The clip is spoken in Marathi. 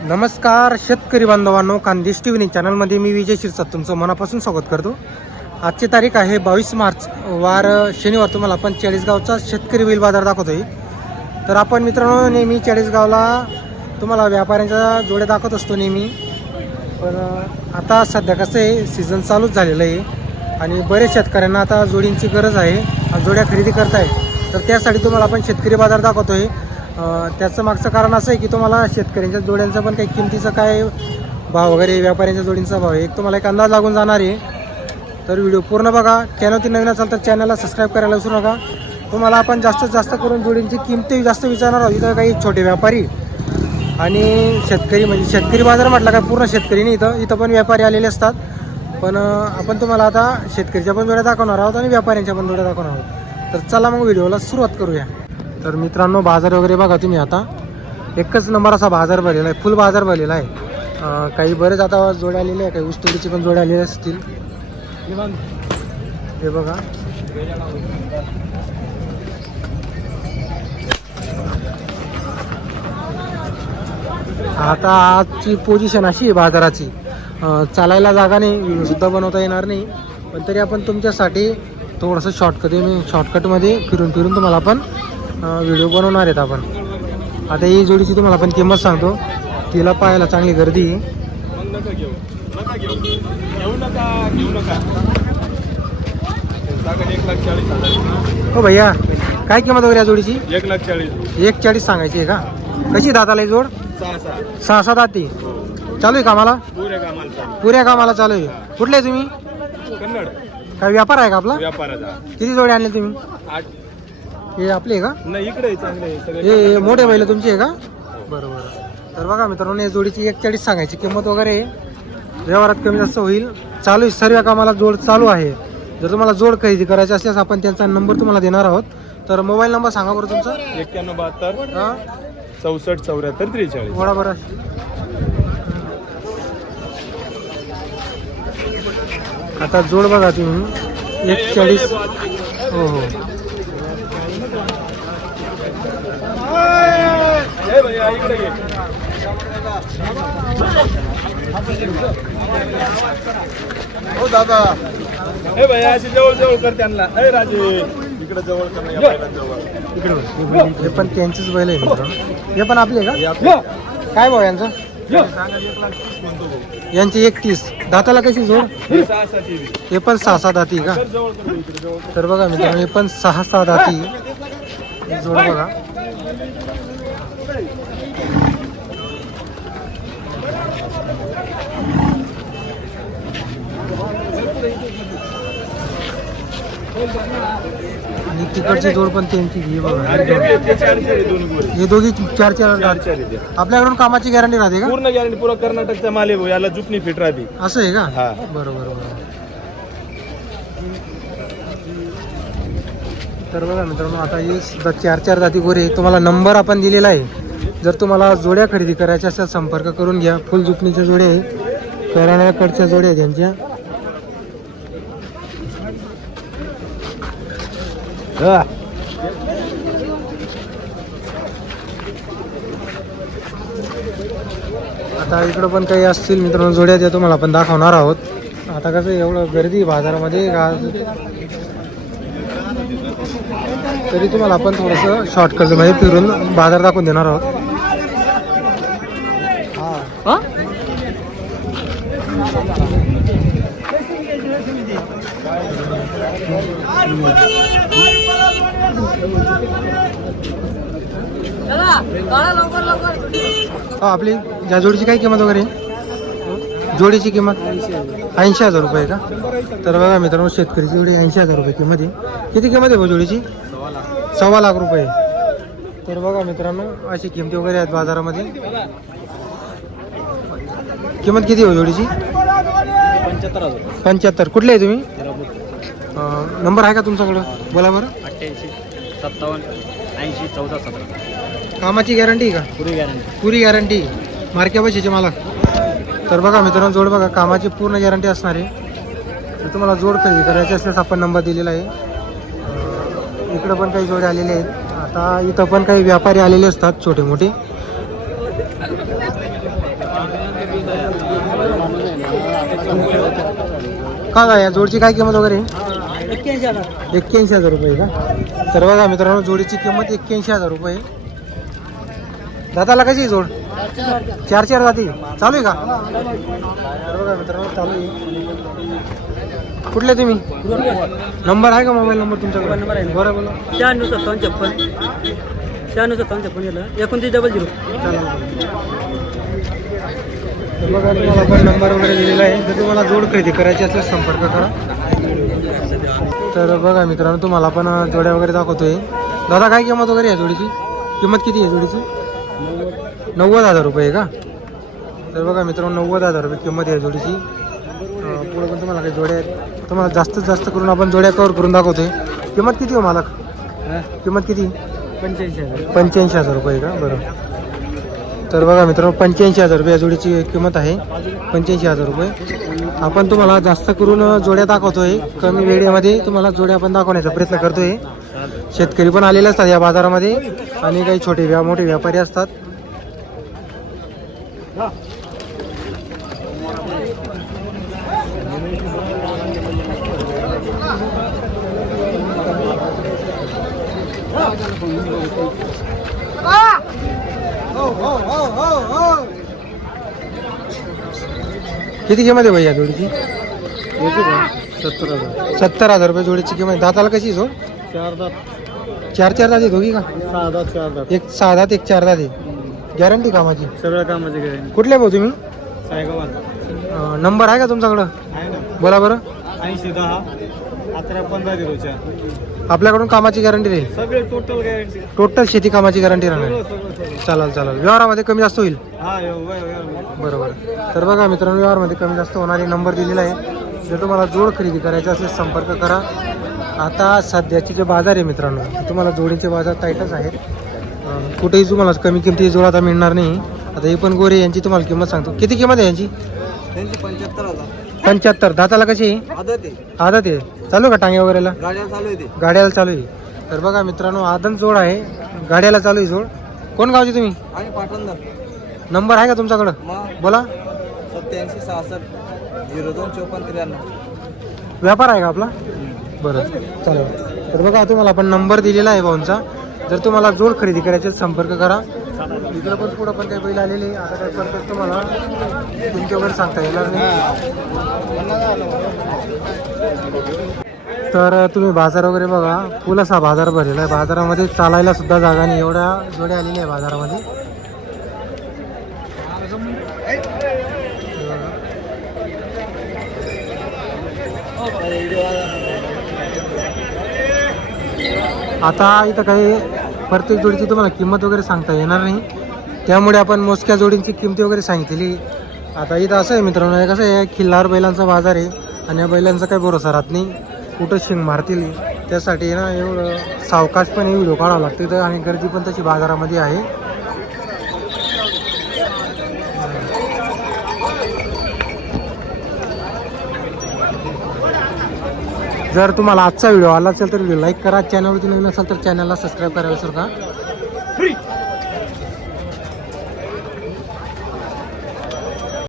नमस्कार शेतकरी बांधवांनो कांदेश टी व्ही चॅनलमध्ये मी विजय शिरसाट तुमचं मनापासून स्वागत करतो. आजची तारीख आहे बावीस मार्च. वार शनिवार तुम्हाला आपण चाळीसगावचा शेतकरी बैल बाजार दाखवतोय. तर आपण मित्रांनो नेहमी चाळीसगावला तुम्हाला व्यापाऱ्यांच्या जोड्या दाखवत असतो नेहमी. पण आता सध्या कसं आहे सीझन चालूच झालेलं आहे. आणि बरेच शेतकऱ्यांना आता जोडींची गरज आहे. जोड्या खरेदी करताय तर त्यासाठी तुम्हाला आपण शेतकरी बाजार दाखवतोय. आहे त्याचं मागचं कारण असं आहे की तुम्हाला शेतकऱ्यांच्या जोड्यांचा पण काही किमतीचा काय भाव वगैरे व्यापाऱ्यांच्या जोडींचा भाव आहे. एक तुम्हाला एक अंदाज लागून जाणार आहे. तर व्हिडिओ पूर्ण बघा. चॅनलवरती नवीन असाल तर चॅनलला सबस्क्राईब करायला विसरू नका. तुम्हाला आपण जास्तीत जास्त करून जोडींची किमती जास्त विचारणार आहोत. इथं काही छोटे व्यापारी आणि शेतकरी म्हणजे शेतकरी बाजार म्हटलं काय पूर्ण शेतकरी नाही इथं इथं पण व्यापारी आलेले असतात. पण आपण तुम्हाला आता शेतकरीच्या पण जोड्या दाखवणार आहोत आणि व्यापाऱ्यांच्या पण जोड्या दाखवणार आहोत. तर चला मग व्हिडिओला सुरुवात करूया. तर मित्रांनो बाजार वगैरे बघा तुम्ही आता. एकच नंबर असा बाजार भरलेला आहे फुल बाजार भरलेला आहे. काही बरेच आता जोड्या आलेले आहे काही उस्तुडीची पण जोड्या आलेले असतील. हे बघा. आता आजची पोझिशन अशी आहे बाजाराची. चालायला जागा नाही सुद्धा बनवता येणार नाही. पण तरी आपण तुमच्यासाठी थोडंसं शॉर्टकट शॉर्टकटमध्ये फिरून फिरून तुम्हाला आपण व्हिडिओ बनवणार आहेत आपण. आता ही जोडीची तुम्हाला आपण किंमत सांगतो. तिला पाहायला चांगली गर्दी आहे. हो भैया काय किंमत वगैरे या जोडीची? एक लाख चाळीस एक चाळीस सांगायची आहे का? कशी दाताला ही जोड? सहा सहा सहा सात दाती चालू आहे कामाला? पुरे कामाला चालू पुऱ्या कामाला चालू आहे. कुठले तुम्ही? कन्नड. काय व्यापार आहे का आपला? व्यापाराचा. किती जोडे आणले तुम्ही? आठ. हे आपले आहे का नाही इकडे चांगले हे हे मोठे बैल तुमचे आहे का बरोबर तर बघा मित्रांनो या जोडीची एक चाळीस सांगायची किंमत वगैरे व्यवहारात कमी जास्त होईल चालू आहे सर्व कामाला जोड चालू आहे जर तुम्हाला जोड खरेदी करायची असल्यास आपण त्यांचा नंबर तुम्हाला देणार आहोत तर मोबाईल नंबर सांगा बरं तुमचा एक्क्याण्णव बहात्तर हां चौसष्ट चौऱ्याहत्तर त्रेचाळीस बोला बरं आता जोड बघा तुम्ही एक चाळीस हो हो ए भैया, इकडे ये. हो दादा. हे भैया अशी जवळ जवळ कर त्यांना. राजे. इकडे जवळ कर जवळ. इकडे. हे पण त्यांचीच बैल आहे मित्रांनो. हे पण आपले का? आपले- काय भाऊ यांचं? सांगा एक लाख तीस म्हणतो भाऊ. यांची एकतीस. दाताला कशी जोड? हे पण सहा सहा दाती का. तर बघा मित्रांनो हे पण सहा सहा दाती ही जोड बघा. आणि तिकडची जोड पण त्यांची ही बघा. हे दोघी चार चार. आपल्याकडून कामाची गॅरंटी राहते का पूर्ण गॅरंटी पुरा कर्नाटकचा माल आहे भाऊ याला जुपणी फिट राहते असं आहे का हा. बरोबर बरोबर तर बघा मित्रांनो आता हे सुद्धा चार चार जाती गोरे तुम्हाला नंबर आपण दिलेला आहे. जर तुम्हाला जोड्या खरेदी करायच्या असेल संपर्क करून घ्या. फुल जुपणीच्या जोड्या आहे कराण्याकडच्या जोड्या त्यांच्या आता इकडं पण काही असतील मित्रांनो जोड्या त्या तुम्हाला आपण दाखवणार आहोत. आता कसं एवढं गर्दी आहे बाजारामध्ये का? तरी तुम्हाला आपण थोडंसं शॉर्टकटमध्ये फिरून बाजार दाखवून देणार आहोत हा? हा, आपली या जोडीची काय किंमत वगैरे? जोडीची किंमत? ऐंशी हजार रुपये का? तर बघा मित्रांनो शेतकरीची जोडी ऐंशी हजार रुपये किंमत आहे. किती किंमत आहे भाऊ जोडीची? सव्वा लाख रुपये. तर बघा मित्रांनो अशी किमती वगैरे आहेत बाजारामध्ये. किंमत किती हो जोडीची? पंच्याहत्तर. कुठले आहे तुम्ही? नंबर आहे का तुमच्याकडं? बोला बरं. अठ्ठ्याऐंशी सत्तावन्न ऐंशी चौदा सतरा. कामाची गॅरंटी का? पुरी गॅरंटी. पुरी गॅरंटी. मार्क्या पैशाचे मला तर बघा मित्रांनो जोड बघा कामाची पूर्ण गॅरंटी असणार आहे. तर तुम्हाला जोड खरेदी करायची असल्यास आपण नंबर दिलेला आहे. इकडं पण काही जोडे आलेले आहेत. आता इथं पण काही व्यापारी आलेले असतात छोटे मोठे. का काय या जोडची काय किंमत वगैरे? एक्क्याऐंशी हजार रुपये का? तर बघा मित्रांनो जोडीची किंमत एक्क्याऐंशी हजार रुपये दादाला कशी आहे जोड? चार चार जाती. चालू आहे का? बघा मित्रांनो चालू आहे कुठले तुम्ही? नंबर आहे का मोबाईल नंबर तुमच्याकडे? मोबाईल नंबर आहे. बरं बोला. शहाण्णव सत्तावन्न छप्पन. शहाण्णव सत्तावन्न छप्पन गेलं एकोणतीस डबल झिरो तर बघा तुम्हाला पण नंबर वगैरे दिलेला आहे. जर तुम्हाला जोड खरेदी करायची असेल संपर्क करा. तर बघा मित्रांनो तुम्हाला आपण जोड्या वगैरे दाखवतोय. दादा काय किंमत वगैरे आहे जोडीची? किंमत किती आहे जोडीची? नव्वद हजार रुपये का? तर बघा मित्रांनो नव्वद हजार रुपये किंमत आहे जोडीची. पुढे पण तुम्हाला काही जोड्या आहेत. तुम्हाला जास्तीत जास्त करून आपण जोड्या कवर करून दाखवतोय. किंमत किती हो मला किंमत किती? पंच्याऐंशी हजार. पंच्याऐंशी हजार रुपये का? बरं. तर बघा मित्रांनो पंच्याऐंशी हजार रुपये या जोडीची किंमत आहे. पंच्याऐंशी हजार रुपये. आपण तुम्हाला जास्त करून जोड्या दाखवतोय. कमी वेळेमध्ये तुम्हाला जोड्या आपण दाखवण्याचा प्रयत्न करतोय. शेतकरी पण आलेले असतात या बाजारामध्ये आणि काही छोटे व्या मोठे व्यापारी असतात. किती किंमत आहे भैया जोडीची? सत्तर हजार. सत्तर हजार रुपये जोडीची किंमत आहे. दाताला कशी सोड चार दात. चार चार दात दोघी का सहा दात चार दात. एक सहा दात एक चार दात गॅरंटी कामाची. सगळं कामाचे गॅरंटी कुठले भाऊ तुम्ही? नंबर आहे का तुमच्याकडं? बोला बरं. ऐंशी दहा अकरा पंधरा झिरोच्या आपल्याकडून कामाची गॅरंटी राहील. सगळे टोटल गॅरंटी टोटल शेती कामाची गॅरंटी राहणार. चालेल चालेल. व्यवहारामध्ये कमी जास्त होईल. बरोबर. तर बघा मित्रांनो व्यवहारमध्ये कमी जास्त होणारे नंबर दिलेला आहे. जर तुम्हाला जोड खरेदी करायचा असेल संपर्क करा. आता सध्याचे जे बाजार आहे मित्रांनो तुम्हाला जोडीचे बाजार टाईटच आहेत. कुठेही तुम्हाला कमी किमती जोड आता मिळणार नाही. आता ही पण गोरे यांची तुम्हाला किंमत सांगतो. किती किंमत आहे यांची? पंच्याहत्तर दाताला कशी आहे? आदत आहे. आदत आहे. चालू का टांगे वगैरेला? गाड्याला चालू आहे. तर बघा मित्रांनो आदन जोड आहे. गाड्याला चालू आहे जोड. कोण गावचे तुम्ही? नंबर आहे का तुमच्याकडं? बोला. सत्याऐंशी सहासष्ट झिरो दोन चौपन्न त्र्याण्णव. व्यापार आहे का आपला? बरं चालेल. तर बघा तुम्हाला आपण नंबर दिलेला आहे भाऊंचा. जर तुम्हाला जोड खरेदी करायचे संपर्क करा. इकडं पण पुढं पण काही बैल आलेले आता काय करतात तुम्हाला? तुमच्या वगैरे सांगता येणार नाही. तर तुम्ही बाजार वगैरे बघा. फुल असा बाजार भरलेला आहे. बाजारामध्ये चालायला सुद्धा जागा नाही. एवढ्या जोड्या आलेल्या आहे बाजारामध्ये. आता इथं काही प्रत्येक जोडीची तुम्हाला किंमत वगैरे सांगता येणार नाही. त्यामुळे आपण मोजक्या जोडींची किंमती वगैरे सांगितली. आता इथं असं आहे मित्रांनो हे कसं आहे खिल्लार बैलांचा बाजार आहे आणि या बैलांचा काही भरोसा राहत नाही. कुठं शिंग मारतील त्यासाठी ना एवढं सावकाश सावकाशपणे व्हिडिओ काढावं लागतो इथं आणि गर्दी पण तशी बाजारामध्ये आहे. जर तुम्हाला आजचा व्हिडिओ आला असेल तर व्हिडिओ लाईक करा. चॅनलवरती नवीन असाल तर चॅनलला सबस्क्राईब करायला विसरू का